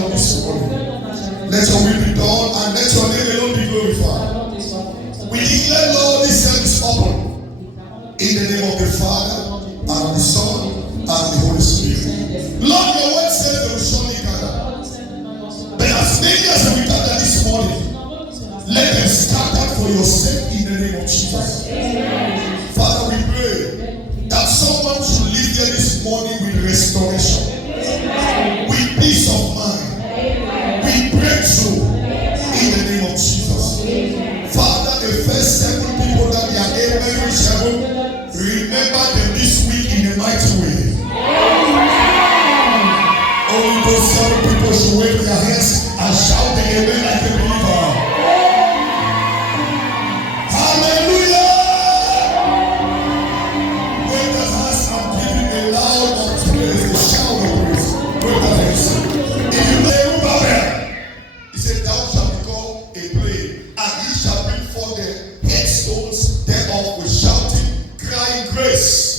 done this morning. Let your will be done and let your name alone be glorified. We declare, Lord, this service open in the name of the Father and of the Son and the Holy Spirit. Lord, your word says they will surely gather. But as many as we gather this morning, let them scatter for your sake in the name of Jesus. Father, we pray that someone should live here this morning with restoration, with peace of mind, with breakthrough in the name of Jesus. Father, the first 7 people that they are able to heaven, remember them this week in a mighty way. Only those 7 people should wave their hands and shout the amen like a believer. Hallelujah! Wave the hands and give him a loud praise, a shout of praise. Wave the hands. If you say Babel, he said, thou shalt become a plain, and he shall bring forth the headstones thereof with shouting, crying grace.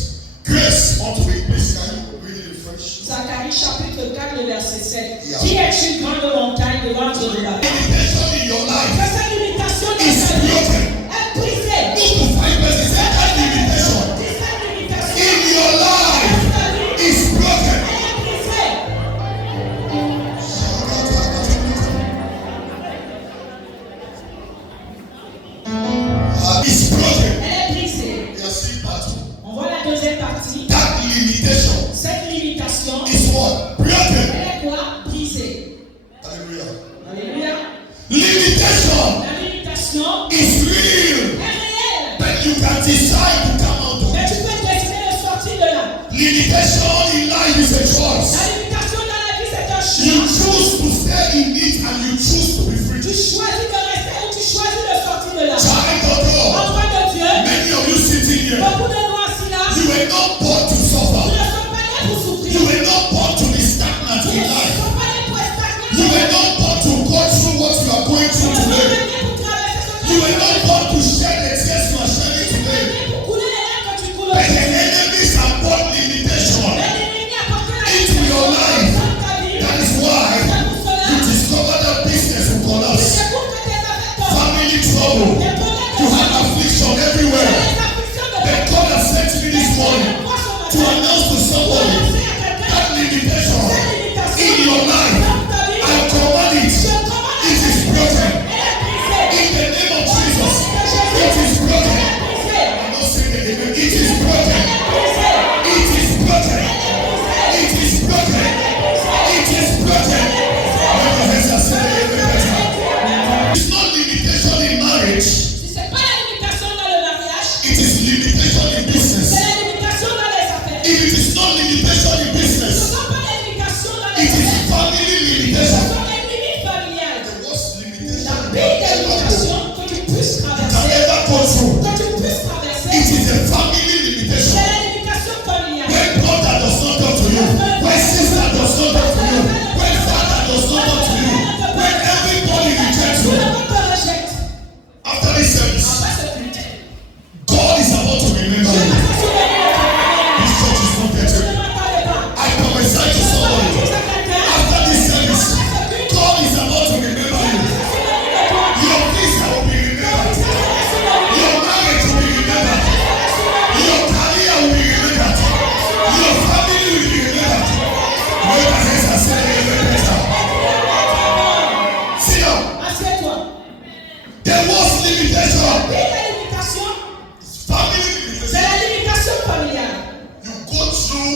Grace unto a place. Can you read it in French? Zacharie chapitre 4, le verset 7. Qui est une grande montagne devant Dieu de la Limitation in your life que cette limitation dans is ta vie broken. est brisée. Move to 5 verses. That limitation Cette limitation in your life dans ta vie is broken. est brisée. It's broken. Elle est brisée. We are seeing part 2. On voit la deuxième partie. That limitation Cette limitation, is what? Broken. elle est quoi? Brisée. Hallelujah. Alléluia. Limitation La limitation is real, est réelle. but you can decide to come out of Mais it. tu peux décider de sortir de là. Limitation in life is a La choice. limitation dans la vie, c'est un You choix. choose to stay in it and you choose to be free. Tu choisis de rester ou tu choisis de sortir de là. Child of God, Enfant de Dieu, many of you sitting here, beaucoup de nous assis là, you were not born to nous suffer. ne sommes pas nés pour souffrir. You were not born to be stagnant Nous in ne life. sommes pas nés pour être stagnés. You were not born to go through what you are going Nous through ne sommes pas today. nés pour traverser ce que You tu were not born to shed the tears you are shedding es today. né pour couler les larmes que tu coules But the aujourd'hui. enemies have brought limitation L'ennemi a porté la into your life. dans ta vie. That is why C'est pour cela you discover that business will que collapse. c'est pour que tes affaires tombent. Family trouble. Tes problèmes You have affliction everywhere. les afflictions de But God has sent me this morning to announce to somebody that limitation in your life. I command it. It is broken. In the name of Jesus. It is broken. I'm not saying it again. It is broken. It is broken. It is broken. It is broken. When your hands are saying it better. It's not limitation in marriage. C'est pas la limitation dans le mariage, It is limitation in business. c'est la limitation dans les affaires. If it is not limitation in Ce ne business, sont pas les limitations dans les it is affaires, family ce limitation. sont les limites familiales. The worst limitation La you pire des can limitations que tu puisses traverser, ever go through. que tu puisses It traverser, is a family c'est limitation. la limitation familiale. When brother does not talk to you, when sister does not talk to you, when father does not talk to you, when everybody rejects Tout you. le monde te rejette. After this service, Après ce culte, God is about to remember Dieu you. va se souvenir de toi. This church is not Tu better. ne m'attendais pas. I prophesy to somebody. After this service, God is about to remember you. Your visa will be remembered. Your marriage will be remembered. Your career will be remembered. Your family will be remembered. When the hands are saying it better. See now, Assieds-toi. there was limitation. Pire des limitations, It's family c'est limitation. la limitation familiale. You go through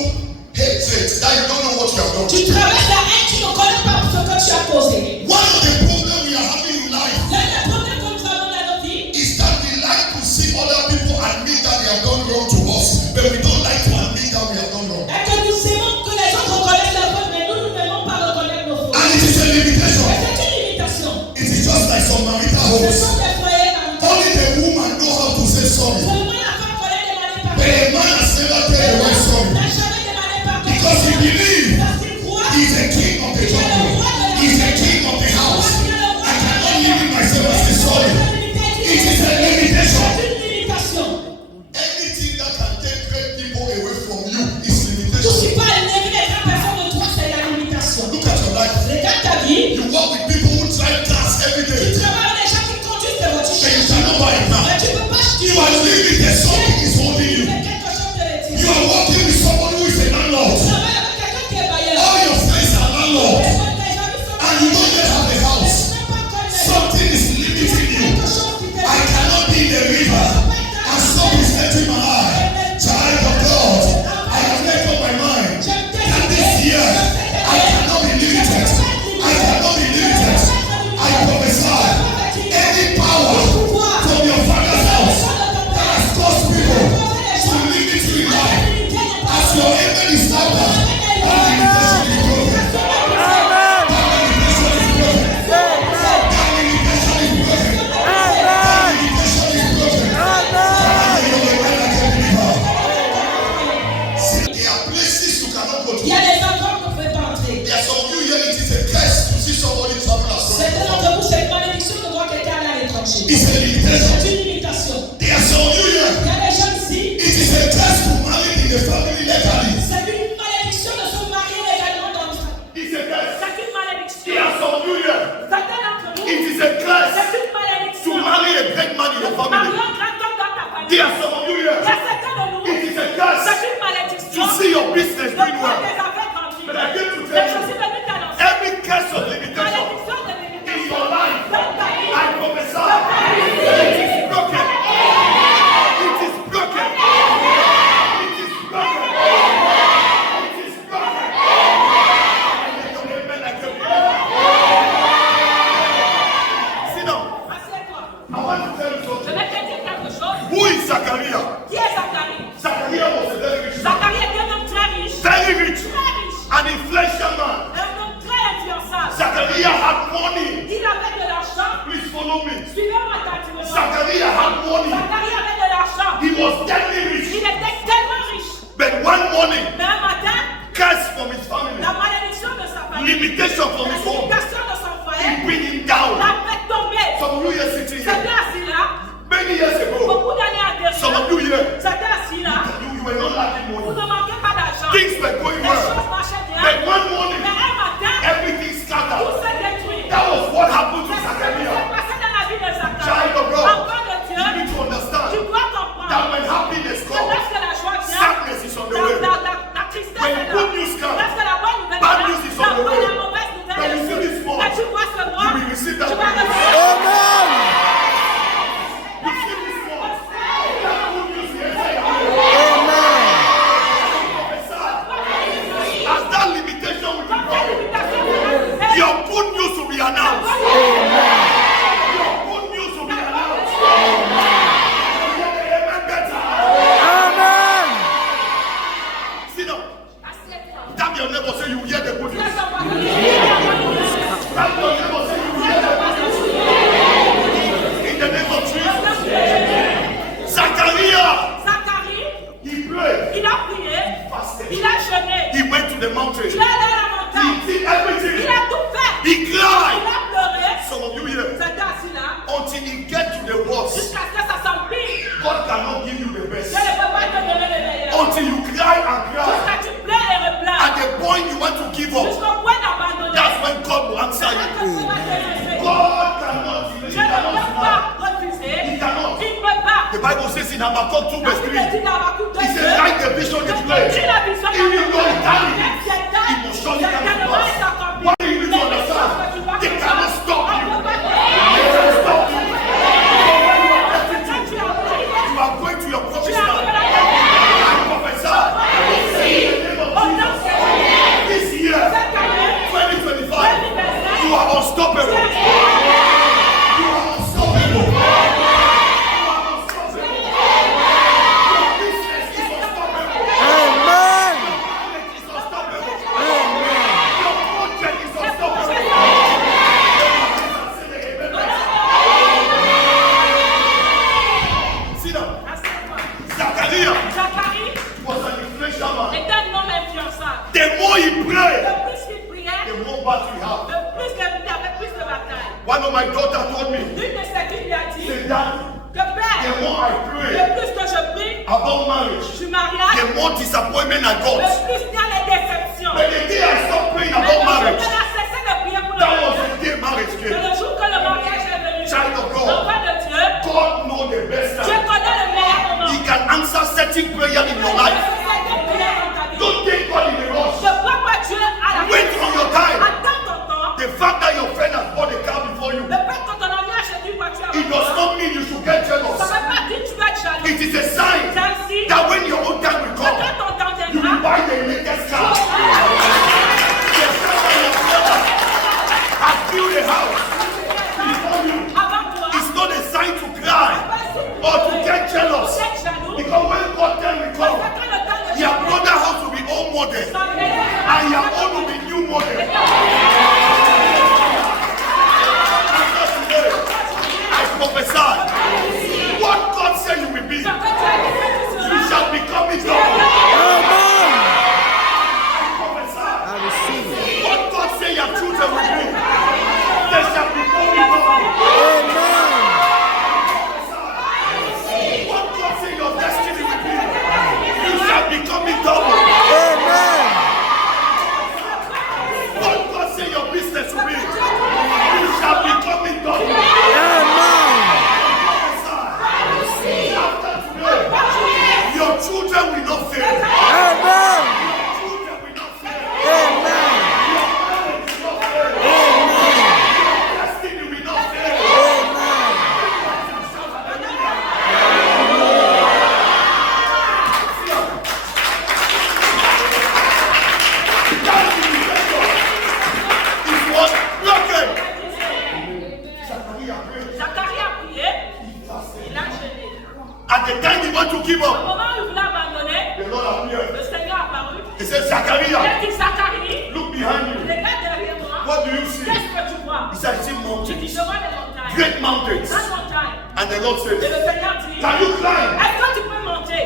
hatred that you don't know what you have done. Tu traverses la haine, tu ne connais pas ce que tu as causé. One of the problems we are having in life L'un des problèmes que nous avons dans nos vies, is that we like to see other people admit that they have done wrong to us, but we don't like to admit that we have done wrong. est que nous aimons que les autres reconnaissent leurs fautes, mais nous n'aimons pas reconnaître nos fautes. And it is a limitation. Et c'est une limitation. It is just like some marital Ce homes. sont des foyers maritaux. Only the woman know how to say sorry, Seulement la femme connaît demander but pardon. a man has never told the wife sorry N'a jamais demandé pardon. because he believes Parce qu'il croit he's the king of the jungle. He's the king of the house. I cannot limit myself and say sorry. It is a limitation. c'est une limitation. Anything that can take great people away from you is Tu ne limitation. suis pas élevé les 3 personnes de toi, c'est la limitation. Look at your life. Regarde ta your family. There are some of you here. It is a curse to see your business doing well. But I came to tell you, every curse of limitation in your life, I prophesy, it is broken. It is broken. It is broken. It is broken. Sit down. I want to tell you something. Who is Zachariah? Zachariah was a very rich man. Very rich. An influential man. Zachariah had money. Please follow me. Zachariah had money. He was deadly rich. But one morning, curse from his family, limitation from his home, he bring him down. Some of you here sitting here, many years ago, some of you here, you were not lacking money. Things were going well. But one morning, everything scattered. That was what happened to Zachariah. Child of God, you need to understand that when happiness comes, sadness is on the way. When good news comes, bad news is on the way. When you see this morning, you will receive that good news. You see this morning, that good news will enter your life. As that limitation will be broken, your good news will be announced. Your good news will be announced. Amen. Sit down. Tap your neighbor, say you hear the good news. Tap your neighbor, say you hear the good news. In the name of Jesus. Zachariah. He prayed. Il a prié. Fasted. Il a jeûné. He went to the mountain. Il est allé à la montagne. He did everything. Il a tout fait. He cried. Il a pleuré. Some of you here, C'était assis là. until he get to the worst, Jusqu'à ce que ça s'empire. God cannot give you the best. Je ne peux pas te donner le meilleur. Until you cry and cry, Jusqu'à tu pleures et repleures. at the point you want to give up, Jusqu'au point d'abandonner. that's when God will answer you. God cannot delay. Je He ne cannot peux pas delay. refuser. He cannot. Il ne peut pas. The Bible says in Habakkuk 2 verse 3, he Il says, write the vision in place. Even though he carry it, it will surely come to pass. What do you need to understand? They cannot stop you. They cannot stop you. You are going to your promised land. I prophesy. In the name of Jesus. This year, 2025, you are unstoppable. You are unstoppable. You are unstoppable. Your business is unstoppable. Your marriage is unstoppable. Your project is unstoppable. Sit down. Zachariah was an influential man. Est un homme influençable. The more he prayed, Le plus qu'il priait, the more battle he had. le plus qu'il avait plus de batailles. One of my daughters told me, L'une de ses filles lui a dit say, Daddy, que père, the more I pray le plus que je prie about marriage, du mariage, the more disappointment I le got. plus il y a les déceptions. But the day I stopped praying Mais about le jour marriage, qu'elle a cessé de prier pour le that was mariage, the day marriage c'est came. le jour que le mariage est venu. Child of God. Enfant de Dieu, God knows the best Dieu time. connaît le meilleur moment. He can answer certain prayer in your life. Don't take God in a rush. Ne prends pas Dieu à la Wait on your time. Attends ton temps. The fact that your friend has bought a car before you, Le fait que ton ami a acheté une voiture it does not mean you should get ça jealous. ne veut pas dire que tu vas être jaloux. It is a sign C'est un signe that when your own time will que come, quand ton temps you will viendra, buy the latest car. tu The car that you have give Au up, moment où il voulait abandonner, the Lord appeared. le Seigneur est apparu. He said, Il Zachariah, a dit, Zacharie, look behind you. regarde derrière moi. What do you see? Qu'est-ce que tu vois? He said, I see Tu dis, mountains, je vois des montagnes. great mountains. Une montagne. And the Lord Et said, le Seigneur dit, can you climb? est-ce que tu peux monter?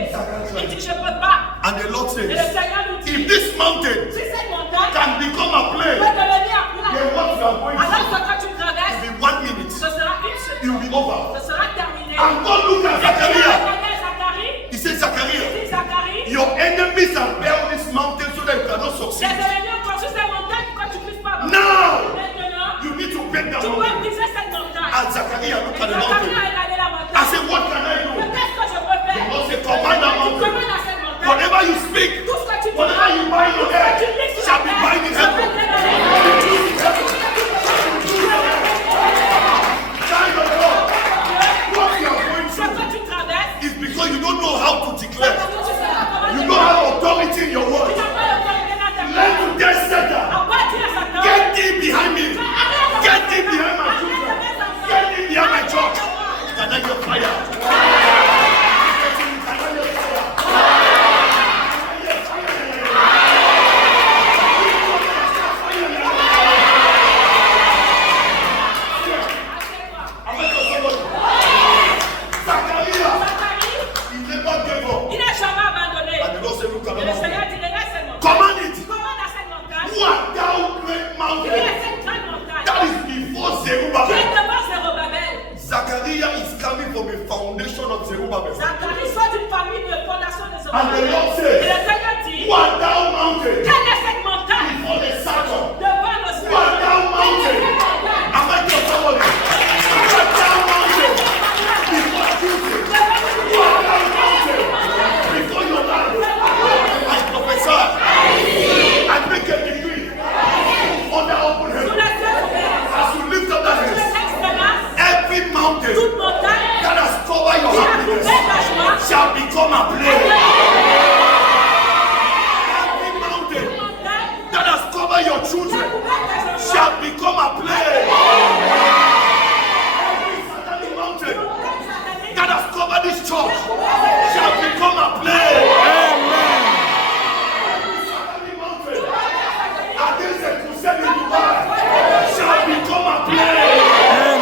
Il dit, je ne peux pas. And the Lord Et le said, Seigneur lui dit, if this mountain si cette montagne can become a peut plain, devenir à plat, then what you are going alors through que quand tu traverses, in 1 minute, ce sera une it seconde. will be over. Ce sera terminé. And God looked at Et Dieu Zachariah. regardait Zacharie. He said, Zachariah, Il dit, Zacharie, your enemies have built this mountain so that you cannot les succeed. ennemis ont construit cette montagne pour que tu puisses pas. Now, Maintenant, you need to break the tu dois mountain. briser cette montagne. And Zachariah looked at the Zacharie mountain. a regardé la I montagne. said, what can I do? Qu'est-ce que je peux faire? The Lord said, command that Tu mountain. commandes à cette montagne. Whatever you speak, Tout ce que tu dis, whatever you bind on earth, shall be bind in heaven. Child of God, what you are going Ce through que tu traverses, is because you don't know how to parce declare. que tu sais pas comment You te don't have authority in your Tu word. n'as pas l'autorité dans tes Learn paroles. to tell Satan, Envoie dire à Satan, get thee behind me. Get thee behind my children. Get thee behind my church. Can I get fire? Can I get fire? I'm going to somebody. Zachariah, Zacharie, he never gave up. il n'a jamais abandonné. And the Lord said, look at Et the le mountain. Seigneur dit, regarde cette montagne. Command it. Commande à cette montagne. Who art thou, great Il mountain? y a cette grande montagne. That is before Qui est Zerubbabel. devant Zérubabel. Zachariah is coming from the foundation of Zerubbabel. Zacharie soit d'une famille de fondation de And the Zérubabel. Lord Et said, le Seigneur dit, who art thou, mountain? quelle est cette montagne? Before the Saturn. Devant le Who art thou, mountain? Am I just somebody? Who art thou, mountain? Before Tuesday. Who art thou, mountain? Before your life. I prophesy. I make a decree. Under open Sous heaven. les yeux ouverts. As you lift up that Sous hand, les expériences, every mountain toute montagne that has covered your qui a happiness couvert ta joie, shall become a plain. Every mountain montagne that has covered your qui a children couvert ta joie, shall become a plain. Every satanic mountain that has covered this church shall become a plain. Every satanic mountain against the crusade in Dubai shall become a plain.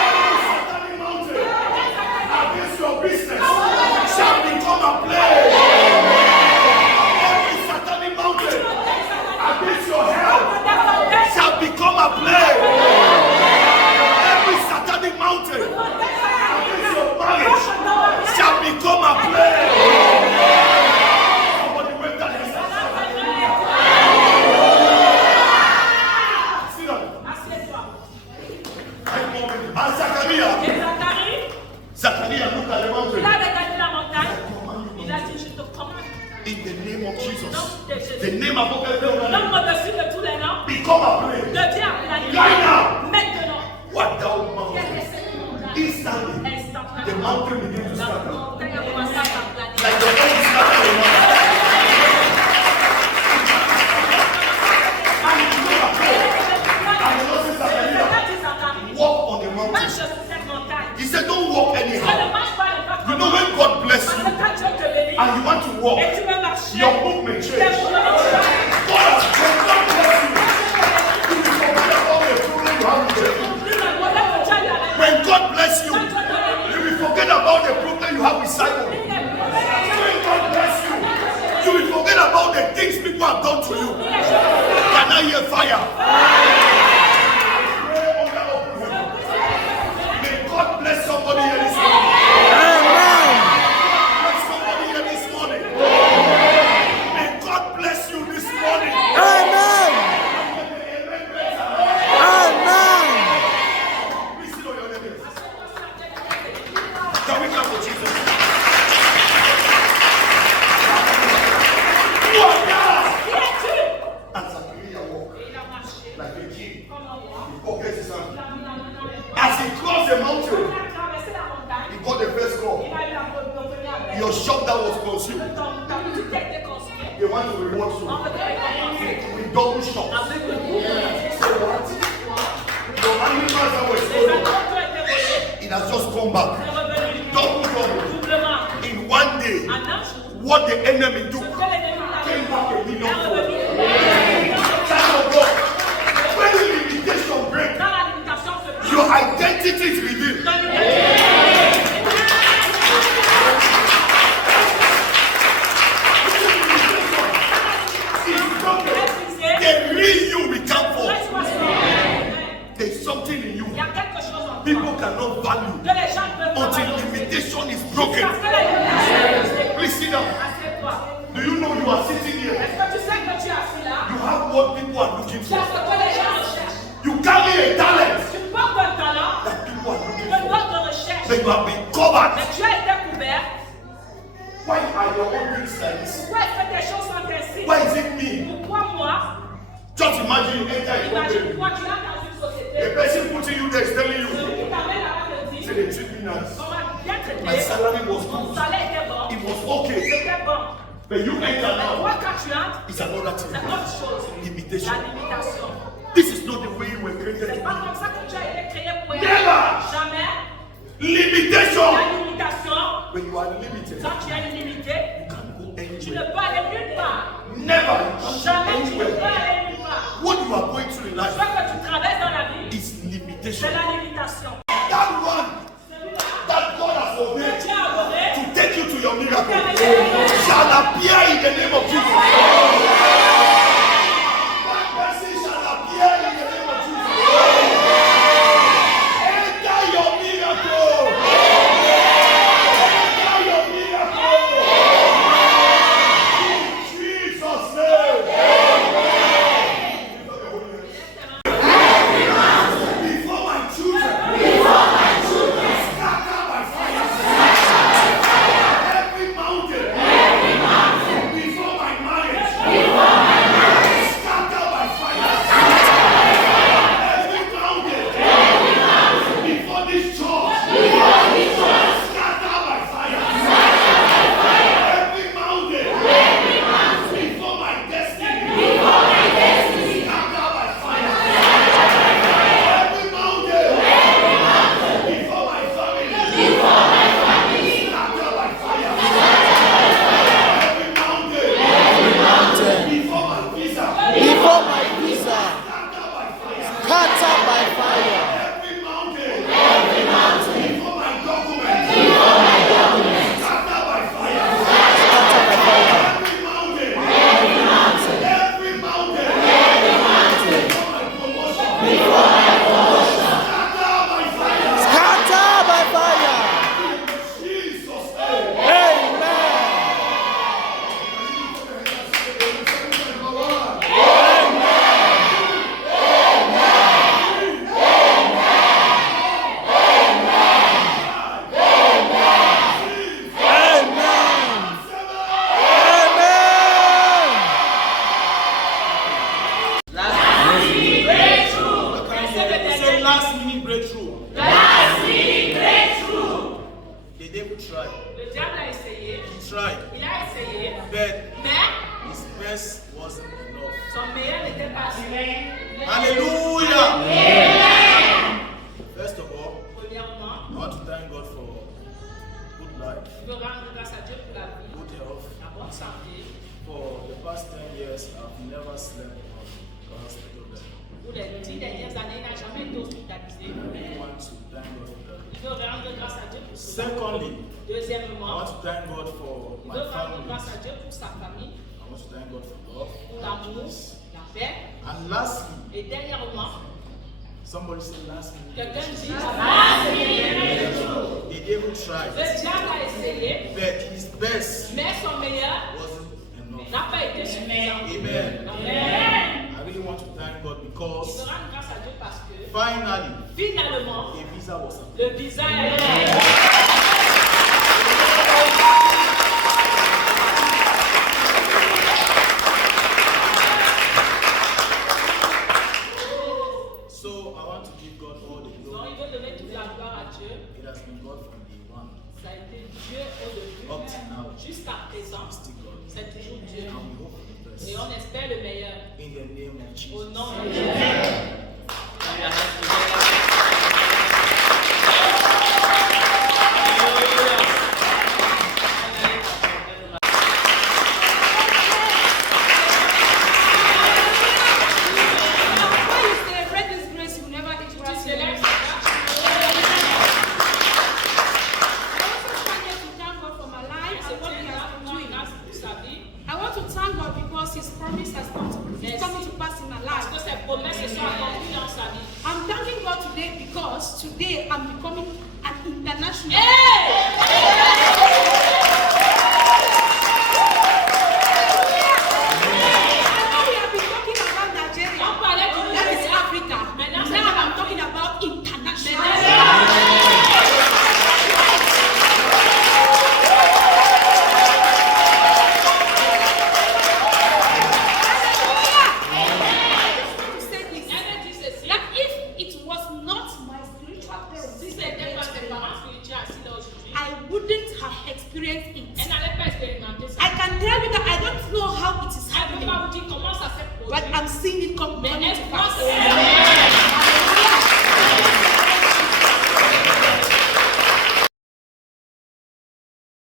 Every satanic mountain against your business shall become a plain. Every satanic mountain against your health shall become a plague. Every satanic mountain against your marriage shall become a plague. Somebody wave that hand. Sit down. Assieds-toi. And Zachariah, Et Zacharie, Zachariah looked at the il mountain. a regardé la montagne. Il a dit, je te commande. In the name of Jesus, Nom de the Jésus. name above every other name, L'homme au-dessus de tous les noms become a plague. devient la Right now. Maintenant. What thou Quelle mountain? est cette montagne? Instantly, the Instantanément. mountain began to La scatter. montagne a commencé à s'aplatir. Like the earth scattered the mountain. And it became a plague. And the Lord said, Zachariah, walk on the mountain. Marche sur cette montagne. He said, don't walk Ne anyhow. marche pas n'importe You know comment. when God bless Parce you que quand Dieu te bénit and you want to walk, et tu veux marcher, your book may tes change. mouvements changent. God has when God bless you, you will forget about the problem you have with them. Le problème que tu as eu avec When God bless you, quand Dieu te bénit, you will forget about the problem you have with Simon. les problèmes que tu as When God bless you, you will forget about the things people have done to you. Can I hear fire? Pray under open heaven. May God bless somebody here this morning. Bless somebody here this morning. May God bless you this morning. Please sit on your knees. Can we clap for Jesus? Who are thou? Qui es-tu? And Zachariah walked Et il a marché like a king. comme un roi. He pockets his hand. Il a mis la main dans les poches. As he crossed the Il mountain, a traversé la montagne. he got the first Il call. a eu la première appel. Your shop that was consumed, Ta boutique a été construite. they want to reward you On peut te récompenser with double shops. avec le double. So what? Your animals that were Les stolen, animaux qui ont été volés it has just come back. sont revenus Double. doublement. In 1 what the enemy Ce took que l'ennemi a came fait. back a million est fold. revenu. Child of God, when the limitation breaks, Quand la limitation se brise, your identity is revealed. ton identité. It's broken. The real you will come forth. There's something in you Il y a quelque chose en toi people cannot value que les gens ne peuvent pas until valoriser. limitation is broken. Parce que la limitation est brisée. Please sit down. Assieds-toi. Do you know you are sitting here? Est-ce que tu sais que tu es assis là? You have what people are looking Tu as for. ce que les gens recherchent. You carry a talent Tu portes un talent that people are looking que for. d'autres recherchent. But you have been covered. Mais tu as été couvert. Why are your own things like this? Pourquoi est-ce que tes choses sont ainsi? Why is it me? Pourquoi moi? Just imagine you enter a company. Imagine-toi, tu es dans une A société. person putting you there is telling you, Celui qui t'amène là-bas te dit, say they treat me nice. on va bien traiter. My salary was Mon good. salaire était bon. It was okay. C'était bon. But you enter Mais now. toi, quand tu entres, It's another c'est thing. autre chose. Limitation. La limitation. This is not the way you were created C'est to pas be. comme ça que tu as été créé pour être. Never. Jamais. Limitation. La limitation, When you are limited, quand tu es limité, you can't go tu ne anywhere. peux aller nulle part. Never. You can't Jamais go tu ne peux anywhere. aller nulle part. What you are going through in Ce life que tu traverses dans la vie, is limitation. c'est la limitation. That one Celui-là, that God has que ordained tu as adoré, to take you to your miracle Amen. shall appear in the name of Jesus. That person shall appear in the name of Jesus. Enter your miracle. Enter your miracle. In Jesus' name. Before my children. Scatter by fire. Every mountain. Before my marriage. Scatter by fire. Every mountain. Before this church. Scatter by fire. Every mountain. Before my destiny. Scatter by fire. Every mountain. Before my family. Scatter by fire. Every mountain. Before my visa. Before my visa, Scatter by fire. scatter by fire. Every mountain. Before my document. Scatter by fire. Every mountain. Every mountain. Before my promotion. Scatter by fire. Scatter by fire. Jesus' name. Amen. Amen. c'est le Last minute breakthrough. The devil tried. Le diable a essayé, He tried. il a essayé, But mais his best wasn't enough. son meilleur n'était pas assez. Hallelujah. First of all, Premièrement, I want to thank God for good life, je veux rendre grâce à Dieu pour la vie, good health. la bonne santé. For the past 10 years, I've never slept on hospital bed. Pour les 10 dernières années, il n'a jamais été hospitalisé. I want to thank God for that. Je veux rendre grâce à Dieu pour cela. Secondly, I Deuxièmement, want to thank God for il my veut rendre family. grâce à Dieu pour sa famille, I want to thank God for love. pour l'amour, la paix. And lastly, Et dernièrement, somebody say last minute. quelqu'un dit, The devil tried, le diable a essayé, but his best mais son meilleur wasn't enough. n'a pas été suffisant. Amen. Amen. I really want to thank God Il veut because rendre grâce à Dieu parce que finally finalement, a visa was approved. le visa est So I want to give God all the Donc glory. il veut donner toute la gloire à Dieu. It has been God from day one. Ça a été Dieu au Up to now. début. Jusqu'à présent, It's still God. c'est toujours Dieu. And we hope for the Et best. on espère le meilleur. In the name of Au Jesus. nom de Jésus. sa vie. I'm thanking God today because today I'm becoming an international.